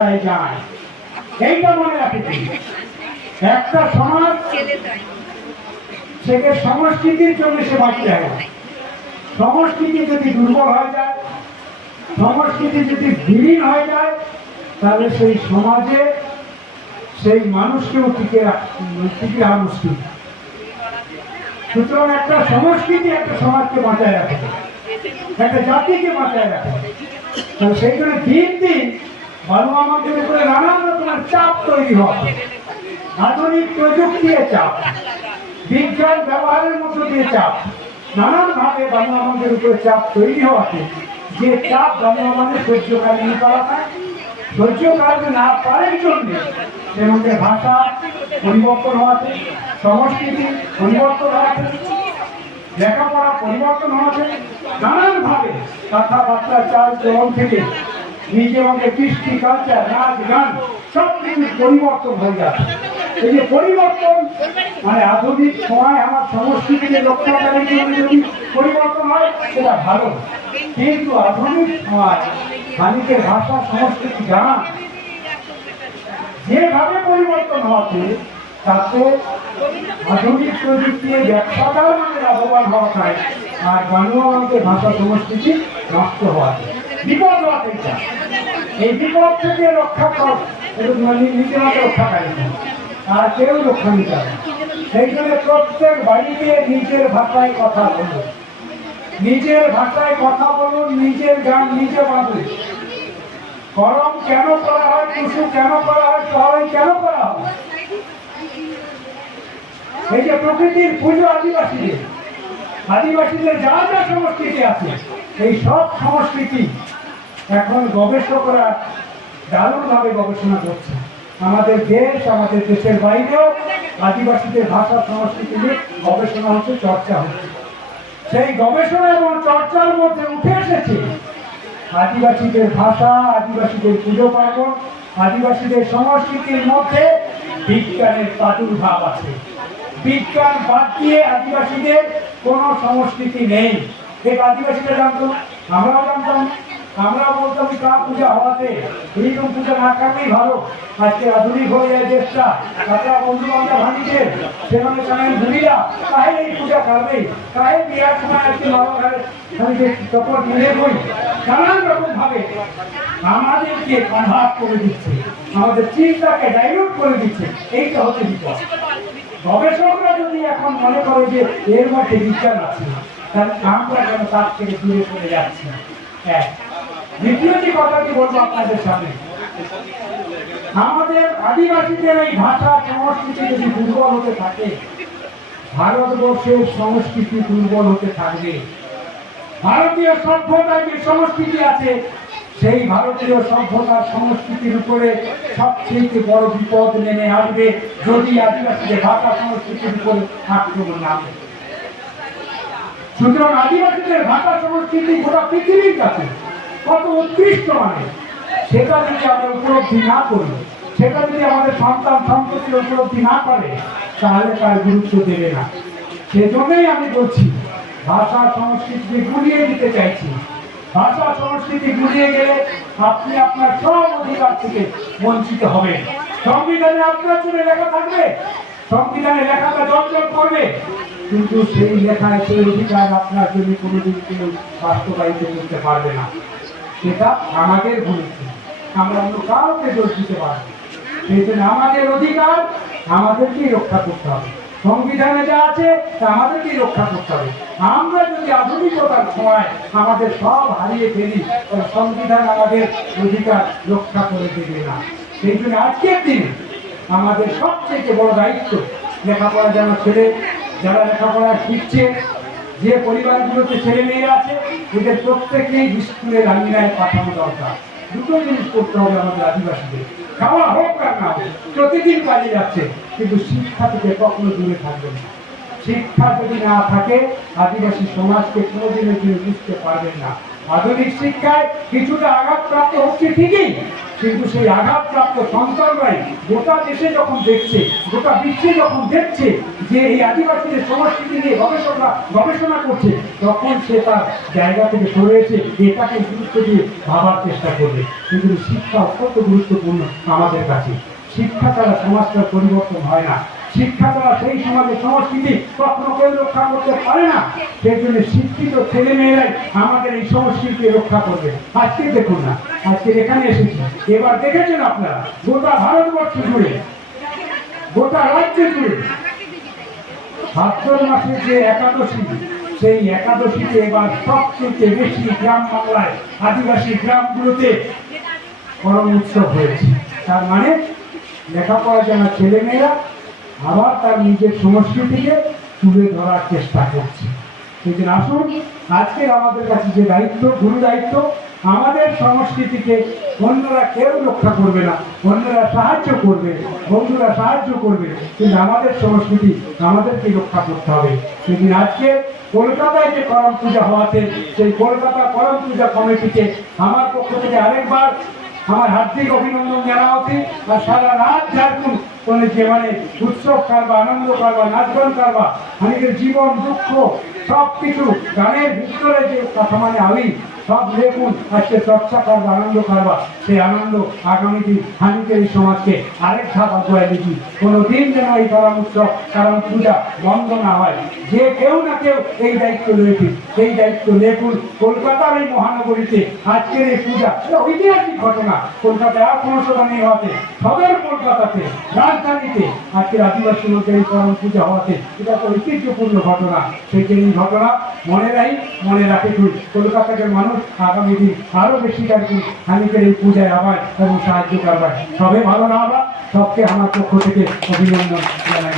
তাহলে সেই সমাজে সেই মানুষকেও টিকে টিকে রাখা সুতরাং একটা সংস্কৃতি একটা সমাজকে বাঁচায় রাখে। একটা জাতিকে বাঁচায় রাখে। সেই জন্য দিন দিন বালু উপরে নানান রকমের চাপ তৈরি হয়। আধুনিক প্রযুক্তির চাপ, বিজ্ঞান ব্যবহারের মধ্য দিয়ে চাপ নানান ভাবে বানু আমাদের উপরে চাপ তৈরি হওয়াতে যে চাপ বানু আমাদের সহ্য কারিয়ে করা হয় সহ্য কারণে না পারার জন্য সেমধ্যে ভাষা পরিবর্তন হওয়াতে, সংস্কৃতি পরিবর্তন হওয়াতে, লেখাপড়া পরিবর্তন হওয়াছে নানান ভাবে কথাবার্তা চাল চলন থেকে নিজে কৃষ্টি, কালচার, নাচ, গান, সব কিছু পরিবর্তন হয়ে যাচ্ছে। এই যে পরিবর্তন মানে আধুনিক সময় আমার সংস্কৃতিকে করার যদি পরিবর্তন হয়, সেটা ভালো। কিন্তু আধুনিক সময় মালিকের ভাষা, সংস্কৃতি জানা যেভাবে পরিবর্তন হওয়াতে তাতে আধুনিক প্রযুক্তি ব্যবসাদার মানে লাভবান হওয়া চাই। আর বাংলাকে ভাষা, সংস্কৃতি নষ্ট হওয়া বিপদ এইটা এই বিপদ থেকে রক্ষা কর নিজে রক্ষা আর কেউ রক্ষা নিতে হবে সেই জন্য প্রত্যেক বাড়িতে নিজের ভাষায় কথা বলুন। নিজের ভাষায় কথা বলুন, নিজের গান নিজে বাঁধুন গরম কেন করা হয়, টুসু কেন করা হয় শহরে কেন করা হয়? এই যে প্রকৃতির পুজো আদিবাসীদের। আদিবাসীদের যা যা সংস্কৃতি আছে এই সব সংস্কৃতি এখন গবেষকরা দারুণভাবে গবেষণা করছে। আমাদের দেশ, আমাদের দেশের বাইরেও আদিবাসীদের ভাষা, সংস্কৃতি নিয়ে গবেষণা হচ্ছে, চর্চা হচ্ছে। সেই গবেষণা এবং চর্চার মধ্যে উঠে এসেছে আদিবাসীদের ভাষা, আদিবাসীদের পুজো পার্বণ, আদিবাসীদের সংস্কৃতির মধ্যে বিজ্ঞানের প্রাদুর্ভাব আছে। বিজ্ঞান বাদ দিয়ে আদিবাসীদের কোনো সংস্কৃতি নেই। এই আদিবাসীরা জানতো, আমরাও জানতাম আমরা বলতাম পূজা হওয়াতে এইরকম পূজা না থাকলেই ভালো। আজকে আধুনিক হয়ে যায় দেশটা তারা বন্ধু বান্ধব সেখানে তাহলে এই পূজা করবে তাহলে বিয়ার সময় আজকে বই নানান রকম ভাবে আমাদেরকে কনভার্ট করে দিচ্ছে। আমাদের চিন্তাকে ডাইভার্ট করে দিচ্ছে। এইটা হচ্ছে বিপদ। গবেষকরা যদি এখন মনে করে যে এর মধ্যে বিজ্ঞান আছে তার থেকে দূরে চলে যাচ্ছি। এক। দ্বিতীয় যে কথাটি বলব আপনাদের সামনে। আমাদের আদিবাসীদের এই ভাষা সংস্কৃতি যদি দুর্বল হতে থাকে, ভারতবর্ষের সংস্কৃতি দুর্বল হতে থাকবে। ভারতীয় সভ্যতার যে সংস্কৃতি আছে, সেই ভারতীয় সভ্যতার সংস্কৃতির উপরে সবচেয়ে বড় বিপদ নেমে আসবে যদি আদিবাসীদের ভাষা সংস্কৃতির উপরে আক্রমণ নামে। সুতরাং আদিবাসীদের ভাষা, সংস্কৃতি গোটা পৃথিবীর কাছে কত উৎকৃষ্ট মানে। সেটা যদি আমরা উপলব্ধি না করি, সেটা যদি আমাদের সন্তান উপলব্ধি না করে, তাহলে তার গুরুত্ব দেবে না। সেজন্যই আমি বলছি, ভাষা সংস্কৃতিকে গুলিয়ে দিতে চাইছি। ভাষা, সংস্কৃতি গুলিয়ে গেলে আপনি আপনার সব অধিকার থেকে বঞ্চিত হবেন। সংবিধানে আপনার জন্য লেখা থাকবে। সংবিধানে লেখাটা জর্জর করবে। কিন্তু সেই লেখায় সেই অধিকার আপনার জন্য কোনোদিন কেউ বাস্তবায়িত করতে পারবে না। সেটা আমাদের ভূমিকা। আমরা অন্য কাউকে দোষ দিতে পারব সেই জন্য আমাদের অধিকার আমাদেরকেই রক্ষা করতে হবে। সংবিধানে যা আছে, তা আমাদেরকেই রক্ষা করতে হবে। আমরা যদি আধুনিকতার সময় আমাদের সব হারিয়ে ফেলি, তাহলে সংবিধান আমাদের অধিকার রক্ষা করে দেবে না। সেই জন্য আজকের দিনে আমাদের সবচেয়ে বড় দায়িত্ব লেখাপড়া যেন ছেলে যারা লেখাপড়া শিখছে, যে পরিবারগুলোতে ছেলে মেয়েরা আছে, এদের প্রত্যেকেই স্কুলের আঙিনায় পাঠানো দরকার। দুটো জিনিস করতে হবে আমাদের আদিবাসীদের। খাওয়া হোক আর না প্রতিদিন কাজে যাচ্ছে, কিন্তু শিক্ষা থেকে কখনো দূরে থাকবে না। শিক্ষা যদি না থাকে, আদিবাসী সমাজকে কোনোদিনের জন্য বুঝতে পারবেন না। আধুনিক শিক্ষায় কিছুটা আঘাতপ্রাপ্ত হচ্ছে ঠিকই কিন্তু সেই আঘাতপ্রাপ্ত সন্তানরাই গোটা দেশে যখন দেখছে, গোটা বিশ্বে যখন দেখছে যে এই আদিবাসীদের সংস্কৃতি নিয়ে গবেষকরা গবেষণা করছে, তখন সে তার জায়গা থেকে সরে এসে এটাকে গুরুত্ব দিয়ে ভাবার চেষ্টা করবে। কিন্তু শিক্ষা অত্যন্ত গুরুত্বপূর্ণ আমাদের কাছে। শিক্ষা ছাড়া সমাজটার পরিবর্তন হয় না। শিক্ষা ছাড়া সেই সমাজের সংস্কৃতি কখনো কেউ রক্ষা করতে পারে না। সেই জন্য শিক্ষিত ছেলে মেয়েরাই আমাদের এই সংস্কৃতি রক্ষা করবে। আজকে দেখুন না, আজকে এখানে এসেছি। এবার দেখেছেন আপনারা, গোটা ভারতবর্ষ জুড়ে, গোটা রাজ্য জুড়ে ভাদ্র মাসের যে একাদশী, সেই একাদশীতে এবার সবচেয়ে বেশি গ্রাম বাংলায় আদিবাসী গ্রামগুলোতে করম উৎসব হয়েছে। তার মানে লেখাপড়া জানা ছেলেমেয়েরা আবার তার নিজের সংস্কৃতিকে তুলে ধরার চেষ্টা করছে। জন্য আসুন আজকের আমাদের কাছে যে দায়িত্ব, গুরু দায়িত্ব, আমাদের সংস্কৃতিকে অন্যরা কেউ রক্ষা করবে না, অন্যরা সাহায্য করবে, বন্ধুরা সাহায্য করবে, কিন্তু আমাদের সংস্কৃতি আমাদেরকে রক্ষা করতে হবে। সেদিন আজকে কলকাতায় যে করম পূজা হওয়াতে, সেই কলকাতা করম পূজা কমিটিকে আমার পক্ষ থেকে আরেকবার আমার হার্দিক অভিনন্দন জানা উচিত আর সারা রাত ঝাড়খণ্ড মানে যে মানে উৎসব কারবা আনন্দ কারবা নাচগান কারবা অনেকের জীবন, দুঃখ সব কিছু গানের ভিতরে যে কথা মানে আমি সব দেখুন আজকে চর্চা করব আনন্দ করবা সেই আনন্দ আগামী দিন হানিকের এই সমাজকে আরেক ধাপ আগুয়াই দিবি। কোনো দিন যেন এই কারণ উৎসব কারণ পূজা বন্ধ না হয়। যে কেউ না কেউ এই দায়িত্ব রয়েছে। সেই দায়িত্ব দেখুন কলকাতার এই মহানগরীতে আজকের এই পূজা ঐতিহাসিক ঘটনা। কলকাতায় আর কোনো সভা নেই হওয়াতে সদর কলকাতাতে, রাজধানীতে আজকের আদিবাসী লোকের এই করম পূজা হওয়াতে এটা তো ঐতিহ্যপূর্ণ ঘটনা। সেই ঘটনা মনে রাখি, মনে রাখে কলকাতাকে মানুষ আগামী দিন আরও বেশি কারণ হানিকের এই পূজায় আবার এবং সাহায্য করবার। সবে ভালো না আবার সবকে আমার পক্ষ থেকে অভিনন্দন জানাই।